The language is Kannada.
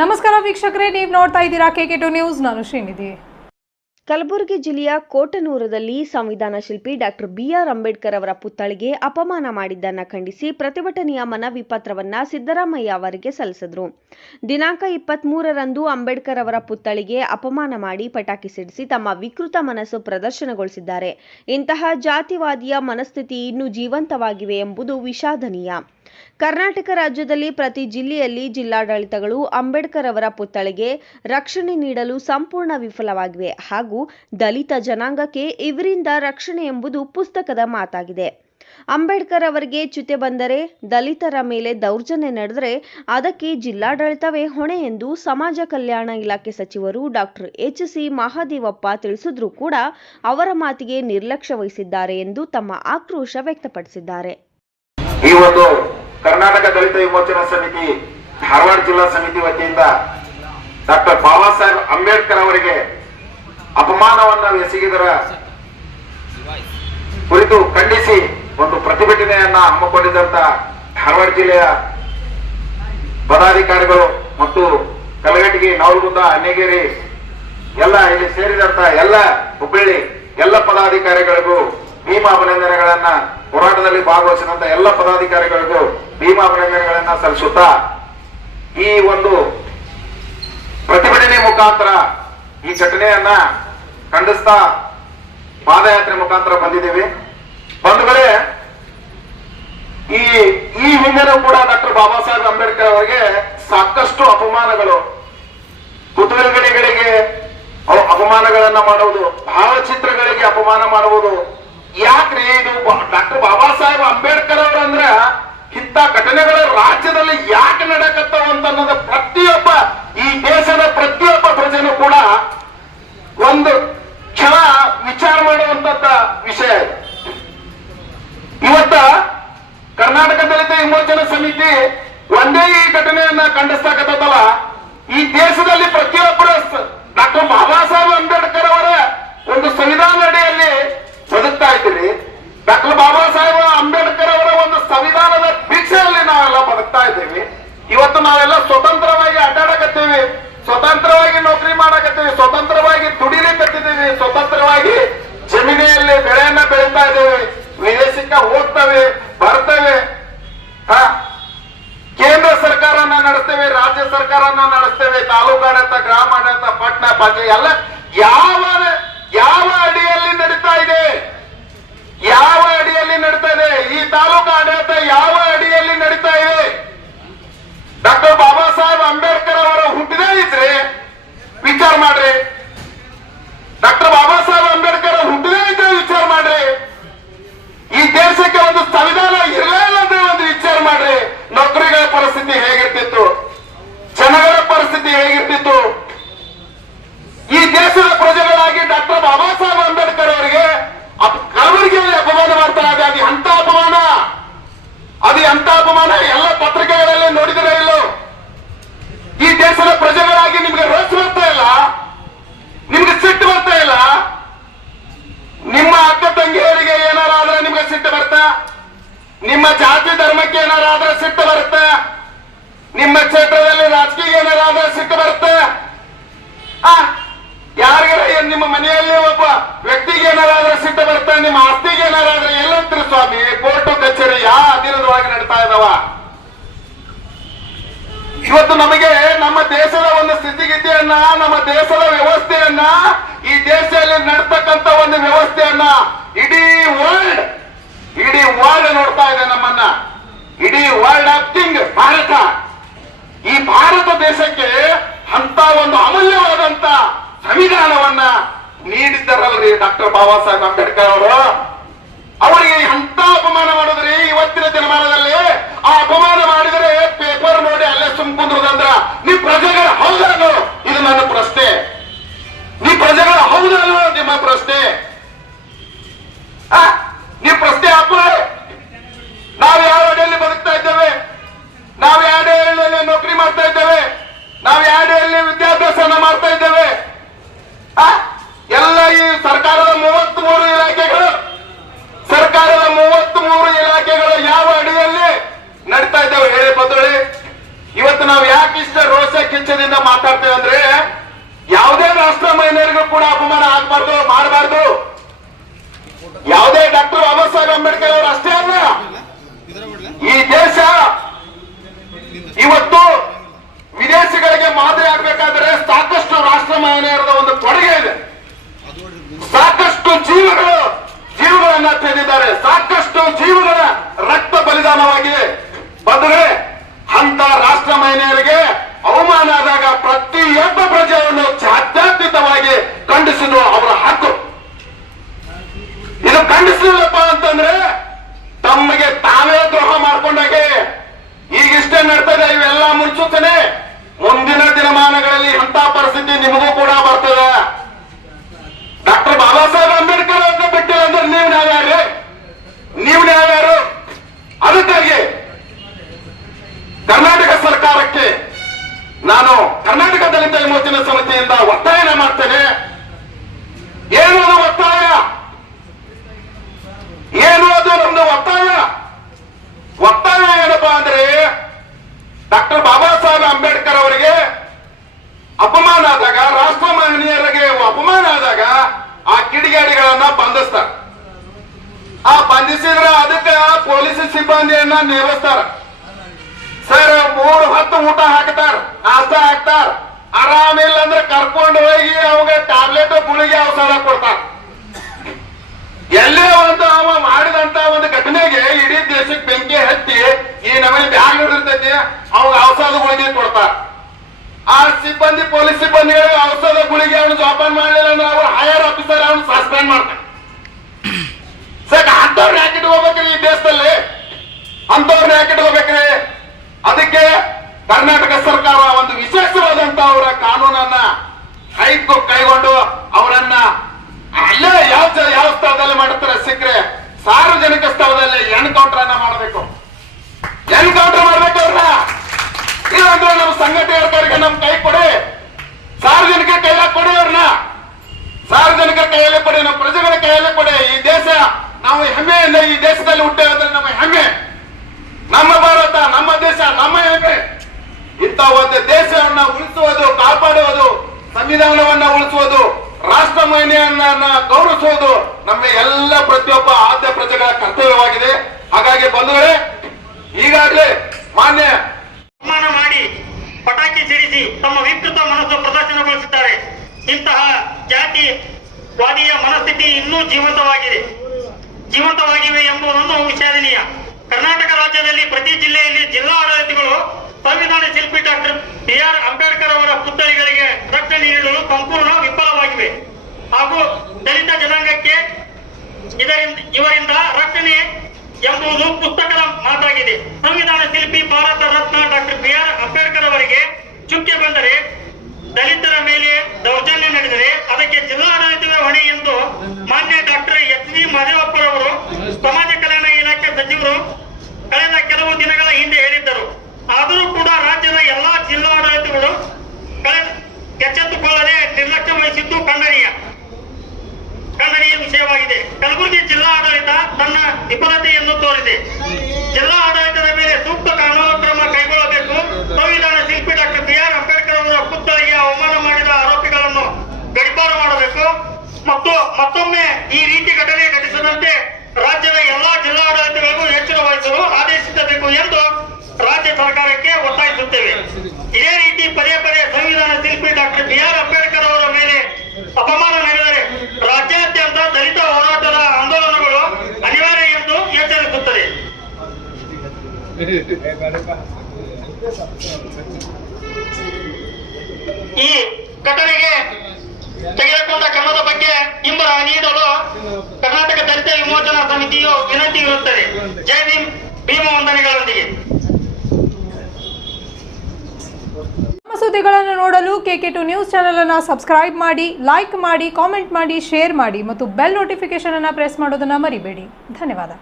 ನಮಸ್ಕಾರ ವೀಕ್ಷಕರೇ, ನೀವು ನೋಡ್ತಾ ಇದ್ದೀರಾ ಕೆ ಟು ನ್ಯೂಸ್. ನಾನು ಶ್ರೀನಿಧಿ. ಕಲಬುರಗಿ ಜಿಲ್ಲೆಯ ಕೋಟನೂರದಲ್ಲಿ ಸಂವಿಧಾನ ಶಿಲ್ಪಿ ಡಾಕ್ಟರ್ ಬಿ ಆರ್ ಅಂಬೇಡ್ಕರ್ ಅವರ ಪುತ್ಥಳಿಗೆ ಅಪಮಾನ ಮಾಡಿದ್ದನ್ನು ಖಂಡಿಸಿ ಪ್ರತಿಭಟನೆಯ ಮನವಿ ಪತ್ರವನ್ನ ಸಿದ್ದರಾಮಯ್ಯ ಅವರಿಗೆ ಸಲ್ಲಿಸಿದ್ರು. ದಿನಾಂಕ ಇಪ್ಪತ್ಮೂರರಂದು ಅಂಬೇಡ್ಕರ್ ಅವರ ಪುತ್ಥಳಿಗೆ ಅಪಮಾನ ಮಾಡಿ ಪಟಾಕಿ ಸಿಡಿಸಿ ತಮ್ಮ ವಿಕೃತ ಮನಸ್ಸು ಪ್ರದರ್ಶನಗೊಳಿಸಿದ್ದಾರೆ. ಇಂತಹ ಜಾತಿವಾದಿಯ ಮನಸ್ಥಿತಿ ಇನ್ನೂ ಜೀವಂತವಾಗಿವೆ ಎಂಬುದು ವಿಷಾದನೀಯ. ಕರ್ನಾಟಕ ರಾಜ್ಯದಲ್ಲಿ ಪ್ರತಿ ಜಿಲ್ಲೆಯಲ್ಲಿ ಜಿಲ್ಲಾಡಳಿತಗಳು ಅಂಬೇಡ್ಕರ್ ಅವರ ಪುತ್ಥಳಿಗೆ ರಕ್ಷಣೆ ನೀಡಲು ಸಂಪೂರ್ಣ ವಿಫಲವಾಗಿವೆ ಹಾಗೂ ದಲಿತ ಜನಾಂಗಕ್ಕೆ ಇವರಿಂದ ರಕ್ಷಣೆ ಎಂಬುದು ಪುಸ್ತಕದ ಮಾತಾಗಿದೆ. ಅಂಬೇಡ್ಕರ್ ಅವರಿಗೆ ಚ್ಯುತಿ ಬಂದರೆ ದಲಿತರ ಮೇಲೆ ದೌರ್ಜನ್ಯ ನಡೆದರೆ ಅದಕ್ಕೆ ಜಿಲ್ಲಾಡಳಿತವೇ ಹೊಣೆ ಎಂದು ಸಮಾಜ ಕಲ್ಯಾಣ ಇಲಾಖೆ ಸಚಿವರು ಡಾಕ್ಟರ್ ಎಚ್ ಸಿ ಮಹಾದೇವಪ್ಪ ತಿಳಿಸಿದ್ರೂ ಕೂಡ ಅವರ ಮಾತಿಗೆ ನಿರ್ಲಕ್ಷ್ಯ ವಹಿಸಿದ್ದಾರೆ ಎಂದು ತಮ್ಮ ಆಕ್ರೋಶ ವ್ಯಕ್ತಪಡಿಸಿದ್ದಾರೆ. ಕರ್ನಾಟಕ ದಲಿತ ವಿಮೋಚನಾ ಸಮಿತಿ, ಧಾರವಾಡ ಜಿಲ್ಲಾ ಸಮಿತಿ ವತಿಯಿಂದ ಡಾಕ್ಟರ್ ಬಾಬಾ ಸಾಹೇಬ್ ಅಂಬೇಡ್ಕರ್ ಅವರಿಗೆ ಅಪಮಾನವನ್ನ ಎಸಗಿದರ ಕುರಿತು ಖಂಡಿಸಿ ಒಂದು ಪ್ರತಿಭಟನೆಯನ್ನ ಹಮ್ಮಿಕೊಂಡಿದ್ದಂತ ಧಾರವಾಡ ಜಿಲ್ಲೆಯ ಪದಾಧಿಕಾರಿಗಳು ಮತ್ತು ಕಲಗಟ್ಟಿಗೆ ನವಲಗುಂದ, ಅನ್ನೇಗೇರಿ, ಎಲ್ಲ ಇಲ್ಲಿ ಸೇರಿದಂತ ಎಲ್ಲ ಹುಬ್ಬಳ್ಳಿ ಎಲ್ಲ ಪದಾಧಿಕಾರಿಗಳಿಗೂ ಭೀಮಾ ಅಭಿನಂದನೆಗಳನ್ನ ಹೋರಾಟದಲ್ಲಿ ಭಾಗವಹಿಸಿದಂತ ಎಲ್ಲ ಪದಾಧಿಕಾರಿಗಳಿಗೂ ಭೀಮಾ ಅಭಿನಂದನೆಗಳನ್ನ ಸಲ್ಲಿಸುತ್ತಾ ಈ ಒಂದು ಪ್ರತಿಭಟನೆ ಮುಖಾಂತರ ಈ ಘಟನೆಯನ್ನ ಖಂಡಿಸ್ತಾ ಪಾದಯಾತ್ರೆ ಮುಖಾಂತರ ಬಂದಿದ್ದೇವೆ. ಬಂಧುಗಳೇ ಈ ಈ ಹಿಂದೆನೂ ಕೂಡ ಡಾಕ್ಟರ್ ಬಾಬಾ ಸಾಹೇಬ್ ಅಂಬೇಡ್ಕರ್ ಅವರಿಗೆ ಸಾಕಷ್ಟು ಅಪಮಾನಗಳು. ಕುತೂಹಲಗಳಿಗೆ ಅಪಮಾನಗಳನ್ನ ಮಾಡುವುದು, ಭಾವಚಿತ್ರಗಳಿಗೆ ಅಪಮಾನ ಮಾಡುವುದು ಯಾಕ್ರಿ ಇದು ಡಾಕ್ಟರ್ ಬಾಬಾ ಸಾಹೇಬ್ ಅಂಬೇಡ್ಕರ್ ಅವ್ರಂದ್ರ ಇಂಥ ಘಟನೆಗಳು ರಾಜ್ಯದಲ್ಲಿ ಯಾಕೆ ಅಂತ ಅನ್ನೋದು ಪ್ರತಿಯೊಬ್ಬ, ಈ ದೇಶದ ಪ್ರತಿಯೊಬ್ಬ ಪ್ರಜೆನೂ ಕೂಡ ಒಂದು ಕ್ಷಣ ವಿಚಾರ ಮಾಡುವಂತ ವಿಷಯ ಇವತ್ತ ಕರ್ನಾಟಕ ದಲಿತ ವಿಮೋಚನಾ ಸಮಿತಿ ಒಂದೇ ಈ ಘಟನೆಯನ್ನ ಖಂಡಿಸ್ತಕ್ಕಂಥದ್ದಲ್ಲ ಈ ದೇಶದಲ್ಲಿ ಪ್ರತಿಯೊಬ್ಬರು ಡಾಕ್ಟರ್ ಬಾಬಾ ಸಾಹೇಬ್ ಅಂಬೇಡ್ಕರ್ ಅವರ ಒಂದು ಸಂವಿಧಾನ ಅಡಿಯಲ್ಲಿ ಬದುಕ್ತಾ ಇದ್ದೀರಿ ಡಾಕ್ಟರ್ ಬಾಬಾ ಸಾಹೇಬ್ ಅಂಬೇಡ್ಕರ್ ಅವರ ಒಂದು ಸಂವಿಧಾನದ ಭಿಕ್ಷೆಯಲ್ಲಿ ನಾವೆಲ್ಲ ಬದುಕ್ತಾ ಇದ್ದೀವಿ ಇವತ್ತು ನಾವೆಲ್ಲ ಸ್ವತಂತ್ರವಾಗಿ ಅಡ್ಡಾಡಕತ್ತೀವಿ ಸ್ವತಂತ್ರವಾಗಿ ನೌಕರಿ ಮಾಡಕತ್ತೀವಿ ಸ್ವತಂತ್ರವಾಗಿ ದುಡಿಲಿಕತ್ತಿದ್ದೀವಿ ಸ್ವತಂತ್ರವಾಗಿ ಜಮೀನಿಯಲ್ಲಿ ಬೆಳೆಯನ್ನ ಬೆಳೀತಾ ಇದ್ದೇವೆ ವಿದೇಶಕ್ಕೆ ಹೋಗ್ತವೆ ಬರ್ತವೆ ಹಾ ಕೇಂದ್ರ ಸರ್ಕಾರನ ನಡೆಸ್ತೇವೆ, ರಾಜ್ಯ ಸರ್ಕಾರನ ನಡೆಸ್ತೇವೆ ತಾಲೂಕು ಆಡಳಿತ ಗ್ರಾಮ ಆಡಳಿತ ಪಟ್ಟಣ ಪಂಚಾಯತ್ ಎಲ್ಲ ಯಾವ ಯಾವ ಅಡಿಯಲ್ಲಿ ನಡೀತಾ ಇದೆ? ಯಾವ ಅಡಿಯಲ್ಲಿ ನಡೀತಾ ಇದೆ? ಈ ತಾಲೂಕು ಆಡಳಿತ ಯಾವ ಅಡಿಯಲ್ಲಿ ನಡೀತಾ ಇದೆ ಡಾಕ್ಟರ್ ಬಾಬಾ ಸಾಹೇಬ್ ಅಂಬೇಡ್ಕರ್ ಅವರ ಹುಟ್ಟಿದೇ ಇದ್ರೆ ವಿಚಾರ ಮಾಡ್ರಿ ಡಾಕ್ಟರ್ ಬಾಬಾ ಸಾಹೇಬ್ ಅಂಬೇಡ್ಕರ್ ಅವ್ರ ಹುಟ್ಟಿದೇ ಇದ್ರೆ ವಿಚಾರ ಮಾಡ್ರಿ ಈ ದೇಶಕ್ಕೆ ಒಂದು ಸಂವಿಧಾನ ಇರಲೇ ಇಲ್ಲ ಅಂದ್ರೆ ಒಂದು ವಿಚಾರ ಮಾಡ್ರಿ ನೌಕರಿಗಳ ಪರಿಸ್ಥಿತಿ ಹೇಗಿರ್ತಿತ್ತು ಜನಗಳ ಪರಿಸ್ಥಿತಿ ಹೇಗಿರ್ತಿತ್ತು ಈ ದೇಶದ ಪ್ರಜೆಗಳಾಗಿ ಡಾಕ್ಟರ್ ಬಾಬಾ ಸಾಹೇಬ್ ಅಂಬೇಡ್ಕರ್ ಅವರಿಗೆ ಅಪ್- ಕಲಬುರಗಿಯಲ್ಲಿ ಅಪಮಾನ ಮಾಡ್ತಾರೆ ಅದು ಅದು ಎಂತ ಅಪಮಾನ ಅದು ಎಂತ ಅಪಮಾನ ಎಲ್ಲ ಪತ್ರಿಕೆಗಳಲ್ಲಿ ನೋಡಿದರೆ ಇಲ್ಲೋ ಈ ದೇಶದ ಪ್ರಜೆಗಳಾಗಿ ನಿಮ್ಗೆ ರೋಸ್ ಬರ್ತಾ ಇಲ್ಲ ನಿಮ್ಗೆ ಸಿಟ್ಟು ಬರ್ತಾ ಇಲ್ಲ ನಿಮ್ಮ ಅಕ್ಕ ತಂಗಿಯರಿಗೆ ಏನಾರ ಆದ್ರೆ ನಿಮ್ಗೆ ಸಿಟ್ಟು ನಿಮ್ಮ ಜಾತಿ ಧರ್ಮಕ್ಕೆ ಏನಾರ ಆದ್ರೆ ಸಿಟ್ಟು ಬರುತ್ತ? ನಿಮ್ಮ ಕ್ಷೇತ್ರದಲ್ಲಿ ರಾಜಕೀಯ ಏನಾರಾದ್ರೆ ಸಿಟ್ಟು ಬರುತ್ತೆ? ಯಾರಿಗಾರ ನಿಮ್ಮ ಮನೆಯಲ್ಲಿ ಒಬ್ಬ ವ್ಯಕ್ತಿಗೆ ಏನಾರಾದ್ರೆ ಸಿಟ್ಟು ಬರುತ್ತೆ? ನಿಮ್ಮ ಆಸ್ತಿಗೆ ಏನಾರಾದ್ರೆ ಎಲ್ಲಂತ್ರಿ ಸ್ವಾಮಿ, ಕೋರ್ಟು, ಕಚೇರಿ, ಯಾ ಅಧೀನದೊಳಗೆ ನಡೀತಾ ಇದಾವ? ಇವತ್ತು ನಮಗೆ ನಮ್ಮ ದೇಶದ ಒಂದು ಸ್ಥಿತಿಗತಿಯನ್ನ, ನಮ್ಮ ದೇಶದ ವ್ಯವಸ್ಥೆಯನ್ನ, ಈ ದೇಶದಲ್ಲಿ ನಡ್ತಕ್ಕಂತ ಒಂದು ವ್ಯವಸ್ಥೆಯನ್ನ ಇಡೀ ವರ್ಲ್ಡ್ ಇಡೀ ವರ್ಲ್ಡ್ ನೋಡ್ತಾ ಇದೆ ನಮ್ಮನ್ನ. ಇಡೀ ವರ್ಲ್ಡ್ ಆಫ್ ಥಿಂಗ್ ಭಾರತ. ಈ ಭಾರತ ದೇಶಕ್ಕೆ ಅಂತ ಒಂದು ಅಮೂಲ್ಯವಾದಂತ ಸಂವಿಧಾನವನ್ನ ನೀಡಿದ್ದಾರಲ್ರಿ ಡಾಕ್ಟರ್ ಬಾಬಾ ಸಾಹೇಬ್ ಅಂಬೇಡ್ಕರ್ ಅವರು. ಅವರಿಗೆ ಅಂತ ಅಪಮಾನ ಮಾಡಿದ್ರಿ ಇವತ್ತಿನ ದಿನಮಾನದಲ್ಲಿ. ಆ ಅಪಮಾನ ಮಾಡಿದರೆ ಪೇಪರ್ ನೋಡಿ ಅಲ್ಲೇ ಸುಮ್ ಕುಂದ್ರದಂದ್ರ ನೀವು ಪ್ರಜೆಗಳ ಹೌದನು ಇದು ನನ್ನ ಪ್ರಶ್ನೆ ನೀ ಪ್ರಜೆಗಳ ಹೌದನು ನಿಮ್ಮ ಪ್ರಶ್ನೆ ಆ? ನೀ ಪ್ರಶ್ನೆ ಹಾಕು ನಾವು ಯಾವ ಅಡಿಯಲ್ಲಿ ಬದುಕ್ತಾ ಇದ್ದೇವೆ ನಾವು ಯಾವ ಅಡಿಯಲ್ಲಿ ನೌಕರಿ ಮಾಡ್ತಾ ಇದ್ದೇವೆ ನಾವು ಯಾವ ಅಡಿಯಲ್ಲಿ ವಿದ್ಯಾಭ್ಯಾಸನ ಮಾಡ್ತಾ ಇದ್ದೇವೆ ಆ? ಎಲ್ಲ ಈ ಸರ್ಕಾರದ ಮೂವತ್ತ್ ಮೂರು ಇಲಾಖೆಗಳು ಸರ್ಕಾರದ ಮೂವತ್ತ್ ಮೂರು ಇಲಾಖೆಗಳು ಯಾವ ಅಡಿಯಲ್ಲಿ ನಡೀತಾ ಇದ್ದಾವೆ ಹೇಳಿ ಬದಲಿ ಇವತ್ತು ನಾವು ಯಾಕೆ ಇಷ್ಟ ಅಭಿಮಾನದಿಂದ ಮಾತಾಡ್ತೇವೆ ಅಂದ್ರೆ ಯಾವುದೇ ರಾಷ್ಟ್ರ ಮಹಿಳೆಯರಿಗೂ ಕೂಡ ಅಪಮಾನ ಆಗ್ಬಾರ್ದು, ಮಾಡಬಾರ್ದು. ಯಾವುದೇ ಡಾಕ್ಟರ್ ಬಾಬಾ ಸಾಹೇಬ್ ಅಂಬೇಡ್ಕರ್ ಅವರು ಅಷ್ಟೇ ಅಲ್ಲ. ಈ ದೇಶ ಇವತ್ತು ವಿದೇಶಿಗಳಿಗೆ ಮಾದರಿ ಆಗ್ಬೇಕಾದ್ರೆ ಸಾಕಷ್ಟು ರಾಷ್ಟ್ರ ಮಹಿಳೆಯರದ ಒಂದು ಕೊಡುಗೆ ಇದೆ. ಸಾಕಷ್ಟು ಜೀವಗಳು, ಜೀವಗಳನ್ನ ತೆಗೆದಿದ್ದಾರೆ. ಸಾಕಷ್ಟು ಜೀವಗಳ ರಕ್ತ ಬಲಿದಾನವಾಗಿದೆ ಮುಂದಿನ ದಿನಮಾನಗಳಲ್ಲಿ ಅಂತ ಪರಿಸ್ಥಿತಿ ನಿಮಗೂ ಕೂಡ ಬರ್ತದೆ ಡಾಕ್ಟರ್ ಬಾಬಾ ಸಾಹೇಬ್ ಅಂಬೇಡ್ಕರ್ ಅವ್ರನ್ನ ಬಿಟ್ಟಿಲ್ಲ ಅಂದ್ರೆ ನೀವು ನಾವ್ಯಾರು ನೀವು ನಾವ್ಯಾರು ಅದಕ್ಕಾಗಿ ಕರ್ನಾಟಕ ಸರ್ಕಾರಕ್ಕೆ ನಾನು ಕರ್ನಾಟಕ ದಲಿತ ವಿಮೋಚನಾ ಸಮಿತಿಯಿಂದ ಒತ್ತಾಯನ ಮಾಡ್ತೇನೆ ಏನು ಅದು ಒತ್ತಾಯ ಏನು ಅದು ನಮ್ದು ಒತ್ತಾಯ ಒತ್ತಾಯ ಏನಪ್ಪಾ ಅಂದ್ರೆ ಡಾಕ್ಟರ್ ಬಾಬಾ ಸಾಹೇಬ್ ಅಂಬೇಡ್ಕರ್ ಅವರಿಗೆ ಅಪಮಾನ ಆದಾಗ ರಾಷ್ಟ್ರ ಮಹನೀಯರಿಗೆ ಅಪಮಾನ ಆದಾಗ ಆ ಕಿಡಿಗೇಡಿಗಳನ್ನ ಬಂಧಿಸ್ತಾರೆ ಆ ಬಂಧಿಸಿದ್ರೆ ಅದಕ್ಕೆ ಪೊಲೀಸ್ ಸಿಬ್ಬಂದಿಯನ್ನ ನೇಮಿಸ್ತಾರ ಸರ್, ಮೂರು ಹತ್ತು ಊಟ ಹಾಕ್ತಾರ ನಾಷ್ಟ ಹಾಕ್ತಾರ. ಆರಾಮಿಲ್ಲ ಅಂದ್ರೆ ಕರ್ಕೊಂಡು ಹೋಗಿ ಅವಾಗ ಟ್ಯಾಬ್ಲೆಟ್ ಗುಳಿಗೆ ಔಷಧ ಕೊಡ್ತಾರ. ಎಲ್ಲೇ ಒಂದು ಅವ ಮಾಡಿದಂತ ಒಂದು ಘಟನೆಗೆ ಇಡೀ ದೇಶಕ್ಕೆ ಬೆಂಕಿ ಹತ್ತಿ ಈ ನಮಗೆ ಬ್ಯಾಗ್ ಹಿಡಿದಿರ್ತೈತಿ ಅವಾಗ ಔಷಧ ಗುಳಿಗೆ ಕೊಡ್ತಾರ ಆ ಸಿಬ್ಬಂದಿ ಪೊಲೀಸ್ ಸಿಬ್ಬಂದಿಗಳಿಗೆ ಔಷಧ ಗುಳಿಗೆ ಅವನು ಜೋಪಾನ ಮಾಡಲಿಲ್ಲ ಅಂದ್ರೆ ಅವ್ರು ಹೈಯರ್ ಆಫೀಸರ್ ಅವನು ಸಸ್ಪೆಂಡ್ ಮಾಡ್ತಾರೆ ಸರ್ ಅಂತವ್ರ ಯಾಕೆ ಇಟ್ಕೋಬೇಕ್ರಿ ಈ ದೇಶದಲ್ಲಿ ಅಂತವ್ರನ್ನ ಯಾಕೆ ಇಟ್ಕೋಬೇಕ್ರಿ ಅದಕ್ಕೆ ಕರ್ನಾಟಕ ಸರ್ಕಾರ ಒಂದು ವಿಶೇಷವಾದಂತ ಅವರ ಕಾನೂನನ್ನ ಕೈಗೂ ಕೈಗೊಂಡು ಅವರನ್ನ ಅಲ್ಲೇ ಯಾವ ಯಾವ ಸ್ಥಳದಲ್ಲಿ ಮಾಡುತ್ತಾರೆ ಸಿಕ್ಕರೆ, ಸಾರ್ವಜನಿಕ ಸ್ಥಳದಲ್ಲಿ ಎನ್ಕೌಂಟರ್ ಅನ್ನ ಮಾಡಬೇಕು. ಎನ್ಕೌಂಟರ್ ಮಾಡಬೇಕು ಅವ್ರನ್ನ. ಇಲ್ಲಾಂದ್ರೆ ನಮ್ಮ ಸಂಘಟನೆಯವರಿಗೆ ನಮ್ ಕೈ ಕೊಡಿ. ಸಾರ್ವಜನಿಕ ಕೈಲ ಕೊಡಿ ಅವ್ರನ್ನ. ಸಾರ್ವಜನಿಕ ಕೈಯಲ್ಲಿ ಕೊಡಿ, ನಮ್ಮ ಪ್ರಜೆಗಳ ಕೈಯಲ್ಲಿ ಕೊಡಿ. ಈ ದೇಶ ನಾವು ಹೆಮ್ಮೆಯಿಂದ ಈ ದೇಶದಲ್ಲಿ ಹುಟ್ಟಿದ್ರೆ ನಮ್ಮ ಹೆಮ್ಮೆ. ನಮ್ಮ ಭಾರತ, ನಮ್ಮ ದೇಶ, ನಮ್ಮ ಹೆಮ್ಮೆ ಇಂಥ ಒಂದು ದೇಶವನ್ನ ಉಳಿಸುವುದು, ಕಾಪಾಡುವುದು, ಸಂವಿಧಾನವನ್ನ ಉಳಿಸುವುದು, ರಾಷ್ಟ್ರ ಮಹಿಳೆಯನ್ನ ಗೌರವಿಸುವುದು ನಮ್ಮ ಎಲ್ಲ ಪ್ರತಿಯೊಬ್ಬ ಆದ್ಯ ಪ್ರಜೆಗಳ ಕರ್ತವ್ಯವಾಗಿದೆ. ಹಾಗಾಗಿ ಬಂಧುಗಳೇ, ಈಗಾಗಲೇ ಮಾನ್ಯ ಅಪಮಾನ ಮಾಡಿ ಪಟಾಕಿ ಸಿಡಿಸಿ ತಮ್ಮ ವಿಕೃತ ಮನಸ್ಸು ಪ್ರದರ್ಶನಗೊಳಿಸುತ್ತಾರೆ. ಇಂತಹ ಜಾತಿ ವಾದಿಯ ಮನಸ್ಥಿತಿ ಇನ್ನೂ ಜೀವಂತವಾಗಿದೆ. ಜೀವಂತವಾಗಿವೆ ಎಂಬುದನ್ನು ವಿಷಾದನೀಯ. ಕರ್ನಾಟಕ ರಾಜ್ಯದಲ್ಲಿ ಪ್ರತಿ ಜಿಲ್ಲೆಯಲ್ಲಿ ಜಿಲ್ಲಾ ಆಡಳಿತಗಳು ಸಂವಿಧಾನ ಶಿಲ್ಪಿ ಡಾಕ್ಟರ್ ಬಿ ಆರ್ ಅಂಬೇಡ್ಕರ್ ಅವರ ಪುತ್ಥಳಿಗಳಿಗೆ ರಕ್ಷಣೆ ನೀಡಲು ಸಂಪೂರ್ಣ ವಿಫಲವಾಗಿವೆ. ಹಾಗೂ ದಲಿತ ಜನಾಂಗಕ್ಕೆ ಇದರಿಂದ, ಇವರಿಂದ ರಕ್ಷಣೆ ಎಂಬುದು ಪುಸ್ತಕದ ಮಾತಾಗಿದೆ. ಸಂವಿಧಾನ ಶಿಲ್ಪಿ Bharat Ratna doctor B R Ambedkar ಅವರಿಗೆ ಚುಕ್ಕೆ ಬಂದರೆ ದಲಿತರ ಮೇಲೆ ದೌರ್ಜನ್ಯ ನಡೆದರೆ ಅದಕ್ಕೆ ಜಿಲ್ಲಾಡಳಿತದ ಹೊಣೆ ಎಂದು ಮಾನ್ಯ ಡಾಕ್ಟರ್ ಎಚ್ ವಿ ಮಾದೇವಪ್ಪರವರು ಸಮಾಜ ಕಲ್ಯಾಣ ಇಲಾಖೆ ಸಚಿವರು ಕಳೆದ ಕೆಲವು ದಿನಗಳ ಹಿಂದೆ ಹೇಳಿದ್ದರು. ಆದರೂ ಕೂಡ ರಾಜ್ಯದ ಎಲ್ಲಾ ಜಿಲ್ಲಾಡಳಿತಗಳು ಎಚ್ಚೆತ್ತುಕೊಳ್ಳದೆ ನಿರ್ಲಕ್ಷ್ಯ ವಹಿಸಿದ್ದು ಖಂಡನೀಯ. ಖಂಡನೀಯ ವಿಷಯವಾಗಿದೆ. ಕಲಬುರಗಿ ಜಿಲ್ಲಾ ಆಡಳಿತ ತನ್ನ ವಿಫಲತೆಯನ್ನು ತೋರಿದೆ. ಜಿಲ್ಲಾ ಆಡಳಿತದ ಮೇಲೆ ಸೂಕ್ತ ಕಾನೂನು ಕ್ರಮ ಕೈಗೊಳ್ಳಬೇಕು. ಸಂವಿಧಾನ ಶಿಲ್ಪಿ ಡಾಕ್ಟರ್ ಬಿ ಆರ್ ಅಂಬೇಡ್ಕರ್ ಅವರ ಪುತ್ಥಳಿಗೆ ಅವಮಾನ ಮಾಡಿದ ಆರೋಪಿಗಳನ್ನು ಗಡಿಪಾರು ಮಾಡಬೇಕು. ಮತ್ತು ಮತ್ತೊಮ್ಮೆ ಈ ರೀತಿ ಘಟನೆ ಘಟಿಸದಂತೆ ರಾಜ್ಯದ ಎಲ್ಲಾ ಜಿಲ್ಲಾಡಳಿತಗಳಿಗೂ ಎಚ್ಚರ ವಹಿಸಲು ಆದೇಶಿಸಬೇಕು ಎಂದು ರಾಜ್ಯ ಸರ್ಕಾರಕ್ಕೆ ಒತ್ತಾಯಿಸುತ್ತೇವೆ. ಇದೇ ರೀತಿ ಪದೇ ಪದೇ ಸಂವಿಧಾನ ಶಿಲ್ಪಿ ಡಾಕ್ಟರ್ ಬಿ ಆರ್ ಅಂಬೇಡ್ಕರ್ ಅವರ ಮೇಲೆ ಅಪಮಾನ ನಡೆದರೆ ರಾಜ್ಯಾದ್ಯಂತ ದಲಿತ ಹೋರಾಟದ ಆಂದೋಲನಗಳು ಅನಿವಾರ್ಯ ಎಂದು ಎಚ್ಚರಿಸುತ್ತದೆ. ಈ ಘಟನೆಗೆ ತೆಗೆದುಕೊಂಡ ಕ್ರಮದ ಬಗ್ಗೆ ಹಿಂಬರ ನೀಡಲು ಕರ್ನಾಟಕ ದಲಿತ ವಿಮೋಚನಾ ಸಮಿತಿಯು ವಿನಂತಿ ಇರುತ್ತದೆ ಜೈ ಭೀಮ್. ಭೀಮ ವಂದನೆಗಳೊಂದಿಗೆ. ನಮ್ಮ ಸುದ್ದಿಗಳನ್ನು ನೋಡಲು ಕೆಕೆ ಟು ನ್ಯೂಸ್ ಚಾನೆಲ್ ಅನ್ನು ಸಬ್ಸ್ಕ್ರೈಬ್ ಮಾಡಿ ಲೈಕ್ ಮಾಡಿ ಕಾಮೆಂಟ್ ಮಾಡಿ ಶೇರ್ ಮಾಡಿ ಮತ್ತು ಬೆಲ್ ನೋಟಿಫಿಕೇಶನ್ ಅನ್ನು ಪ್ರೆಸ್ ಮಾಡೋದನ್ನ ಮರಿಬೇಡಿ. ಧನ್ಯವಾದ.